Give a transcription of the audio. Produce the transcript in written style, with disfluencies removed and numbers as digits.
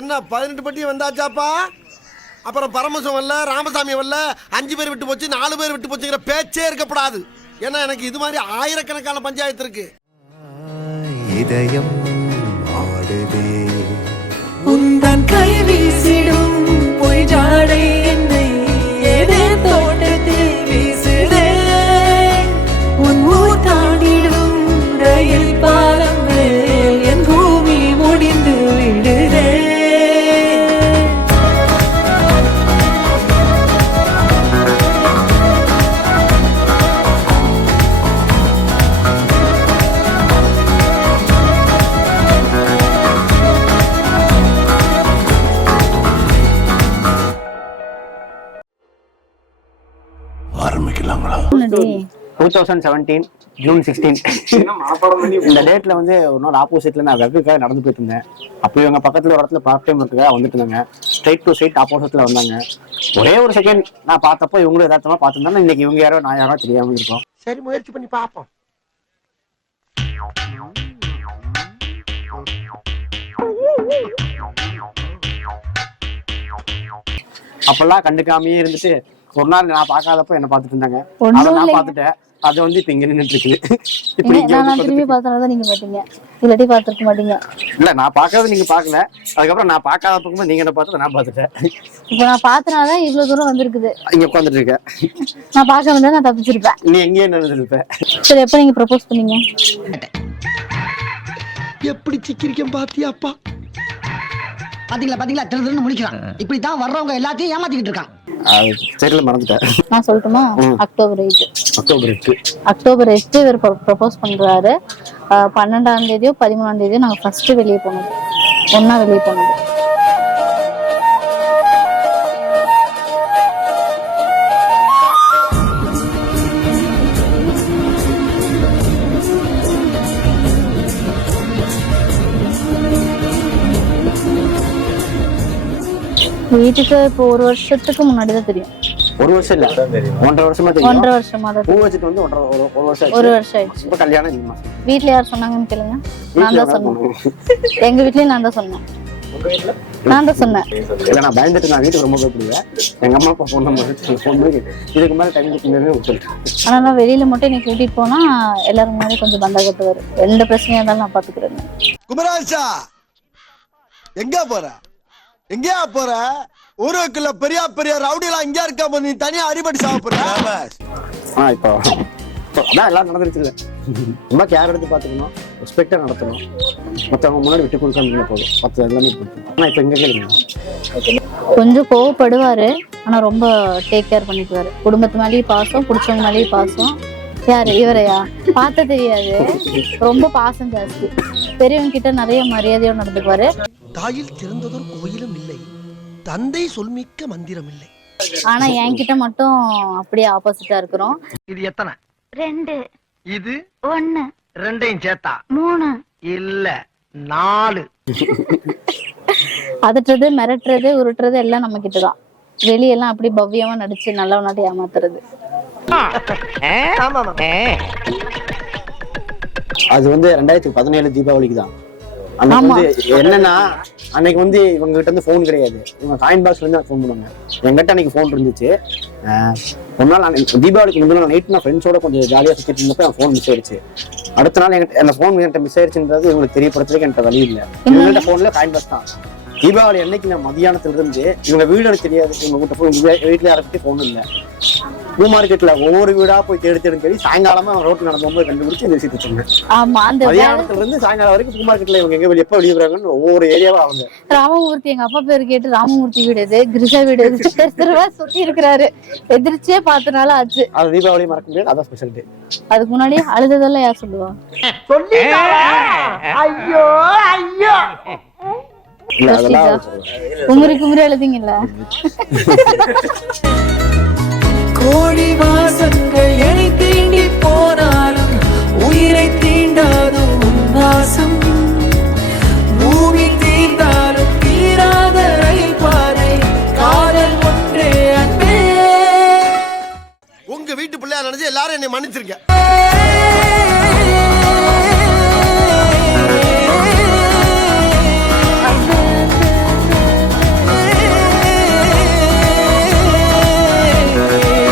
என்ன 18 பட்டி வந்தாச்சாப்பா? அப்புறம் பரமசம் வரல, ராமசாமி வரல, 5 பேர் விட்டு போச்சு, 4 பேர் விட்டு போச்சுங்கிற பேச்சே இருக்கப்படாது. ஏன்னா எனக்கு இது மாதிரி ஆயிரக்கணக்கான பஞ்சாயத்து இருக்கு. இதயம் ஆடுதே உந்தன் கை வீசிடும் பொய் ஜாடை என்னை ஏதே தோட்டத்தில் வீசுதே உன் ஊர் தாண்டிடும் ரயில் பாலம் மேல் என் பூமி முடிந்து விடுதே. ஆரம்பிக்கலாங்களா? 2017 ஜூன் 16 இந்த டேட்ல வந்து ஒரு நாள் ஆப்போசிட்ல நான் வெப்புக்காக நடந்து போயிட்டு இருந்தேன். அப்போ இவங்க பக்கத்துல ஒரு இடத்துல பார்ட் டைம் இருக்குதா வந்துட்டு இருந்தாங்க. ஸ்ட்ரைட் டு ஸ்ட்ரைட் ஆப்போசிட்ல வந்தாங்க. ஒரே ஒரு செகண்ட் நான் பார்த்தப்போ இவங்களும் யதார்த்தமா பார்த்துருந்தாங்க. இன்னைக்கு இவங்க யாரோ நான் யாரோ தெரியாம இருக்கோம். சரி, முயற்சி பண்ணி பார்ப்போம். அப்பெல்லாம் கண்டுக்காமையே இருந்துட்டு ஒரு நாள் நான் பார்க்காதப்போ என்ன பார்த்துட்டு இருந்தாங்க. அதை நான் பார்த்துட்டேன். அது வந்து இப்ப இங்க நின்றுட்டு இருக்குது. இப்படி திரும்பி பார்த்தனாலதான் நீங்க பாத்தீங்க, இல்லாட்டி பார்த்திருக்க மாட்டீங்க. இல்ல நான் பார்க்கறது நீங்க பாக்கல. அதுக்கப்புறம் நான் பார்க்காதப்போ நீங்க என்ன பார்த்ததை நான் பார்த்துட்டேன். இப்ப நான் பார்த்தனாலதான் இவ்வளவு தூரம் வந்திருக்குது. இங்க உட்காந்துட்டு இருக்கேன். நான் பார்க்க வந்தா நான் தப்பிச்சிருப்பேன். நீ எங்கேயே நடந்துருப்ப. சரி, எப்ப நீங்க ப்ரப்போஸ் பண்ணீங்க? எப்படி சிக்கிரிக்கம் பாத்தியாப்பா? பாத்தீங்களா திருன்னு முடிக்கிறான். இப்படித்தான் வர்றவங்க எல்லாத்தையும் ஏமாத்திக்கிட்டு இருக்கான். சரியில்ல, மறந்துட்டேன். நான் சொல்லட்டுமா? அக்டோபர் 8 இவர் ப்ரப்போஸ் பண்றாரு. 12ஆம் தேதியோ 13ஆம் தேதியோ நாங்க ஃபர்ஸ்ட் வெளியே போனது, ஒன்னா வெளியே போனது. வீட்டுக்கு இப்போ 1 வருஷத்துக்கு முன்னாடிதான் தெரியும். 1 வருஷம் இல்ல, 1.5 வருஷமா தெரியும். 1.5 வருஷமா தான். பூ வச்சுட்டு வந்து 1 வருஷம் 1 வருஷம் ஆயிடுச்சு. இப்ப கல்யாணம் இல்லமா? வீட்டுல யார் சொன்னாங்கன்னு கேளுங்க. நான் தான் சொன்னேன். எங்க வீட்லயும் நான் தான் சொன்னேன். இல்ல நான் பயந்துட்டு நான் வீட்டுக்கு ரொம்ப போயிடுவேன். எங்க அம்மா அப்பா போன் நம்பர் இதுக்கு மேல டைம் சொல்லிட்டேன். ஆனா நான் வெளியில மட்டும் நீ கூட்டிட்டு போனா எல்லாரும் முன்னாடி கொஞ்சம் பந்தா கட்டுவாரு. எந்த பிரச்சனையா இருந்தாலும் நான் பாத்துக்கிறேன். குமராஜா, எங்கயா போற? ஊருக்குள்ள பெரிய பெரிய ரவுடிலாம் இங்க இருக்க, நீ தனியா அடிபடி சாப்பிடுற. இப்போ அதான் எல்லாம் நடந்துருச்சு. இல்ல ரொம்ப கேர் எடுத்து பாத்துக்கணும், ரெஸ்பெக்டா நடத்தணும், மத்தவங்க முன்னாடி விட்டு கொடுக்க போதும். மத்த எல்லாமே ஆனா இப்ப எங்க கேளுங்க. கொஞ்சம் கோவப்படுவாரு, ஆனா ரொம்ப டேக் கேர் பண்ணிக்குவாரு. குடும்பத்து மேலேயும் பாசம், பிடிச்சவங்க மேலேயும் பாசம். யாரு இவரையா? பார்த்த தெரியாது, ரொம்ப பாசம் ஜாஸ்தி. பெரியவங்க கிட்ட நிறைய மரியாதையோட நடந்துக்குவாரு. தாயில் சிறந்ததொரு கோயிலும் இல்லை, தந்தை சொல்மிக்க மந்திரம் இல்லை. ஆனா என்கிட்ட மட்டும் அப்படியே ஆப்போசிட்டா இருக்கிறோம். இது எத்தனை? 2. இது 1. 2ஐயும் சேர்த்தா 3. இல்ல 4. அதட்டுறது, மிரட்டுறது, உருட்டுறது எல்லாம் நம்ம கிட்டதான். வெளியெல்லாம் அப்படி பவ்யமா நடிச்சு நல்ல நாட்டி ஏமாத்துறது. அது வந்து 2017 தீபாவளிக்கு தான். அன்னைக்கு வந்து என்னன்னா, அன்னைக்கு வந்து இவங்க கிட்ட இருந்து போன் கிடையாது. இவங்க காயின் பாக்ஸ்ல இருந்து போன் பண்ணுவாங்க. எங்கிட்ட அன்னைக்கு போன் இருந்துச்சு. ஒரு நாள் தீபாவளிக்கு முன்னாள் நைட் நான் ஃப்ரெண்ட்ஸோட கொஞ்சம் ஜாலியா சுத்திட்டு இருந்தப்ப என் போன் மிஸ் ஆயிடுச்சு. அடுத்த நாள் என்கிட்ட அந்த போன் என்கிட்ட மிஸ் ஆயிடுச்சுன்றது இவங்களுக்கு தெரியப்படுறதுக்கு என்கிட்ட வழி இல்லை. இவங்கள்ட்ட போன்ல காயின் பாக்ஸ் தான். தீபாவளி அன்னைக்கு நான் மதியானத்துல இருந்து இவங்க வீடு தெரியாது, இவங்க வீட்டுல யார்கிட்ட போன் இல்லை. பூ மார்க்கெட்ல ஒவ்வொரு வீடா போய் தேடி சாயங்காலமா ரோட்ல நடந்து போகும்போது கண்டுபிடிச்சு இந்த விஷயத்தை சொன்னேன். மதியானத்துல இருந்து சாயங்காலம் வரைக்கும் பூ மார்க்கெட்ல இவங்க எங்க எப்ப வெளியே வராங்கன்னு ஒவ்வொரு ஏரியாவா அவங்க. ராமமூர்த்தி எங்க அப்பா பேரு கேட்டு ராமமூர்த்தி வீடு எது, கிரிஜா வீடு எது சுத்தி இருக்கிறாரு. எதிர்ச்சியே 10 நாள் ஆச்சு. அது தீபாவளி மறக்க முடியாது, அதான் ஸ்பெஷல் டே. அதுக்கு முன்னாடி அழுததெல்லாம் யார் சொல்லுவா? ஐயோ ஐயோ குமுறி குமுறி அழுதிங்கல்ல. கோடி வாசங்கள் என்னை தீண்டி போனாலும் உயிரை தீண்டாதும் வாசம். பூமி தீர்ந்தாலும் தீராத ரயில் பாதை, காதல் ஒன்றே அன்பே. உங்க வீட்டு பிள்ளையா நினைச்சு எல்லாரும் என்னை மன்னிச்சிருக்க.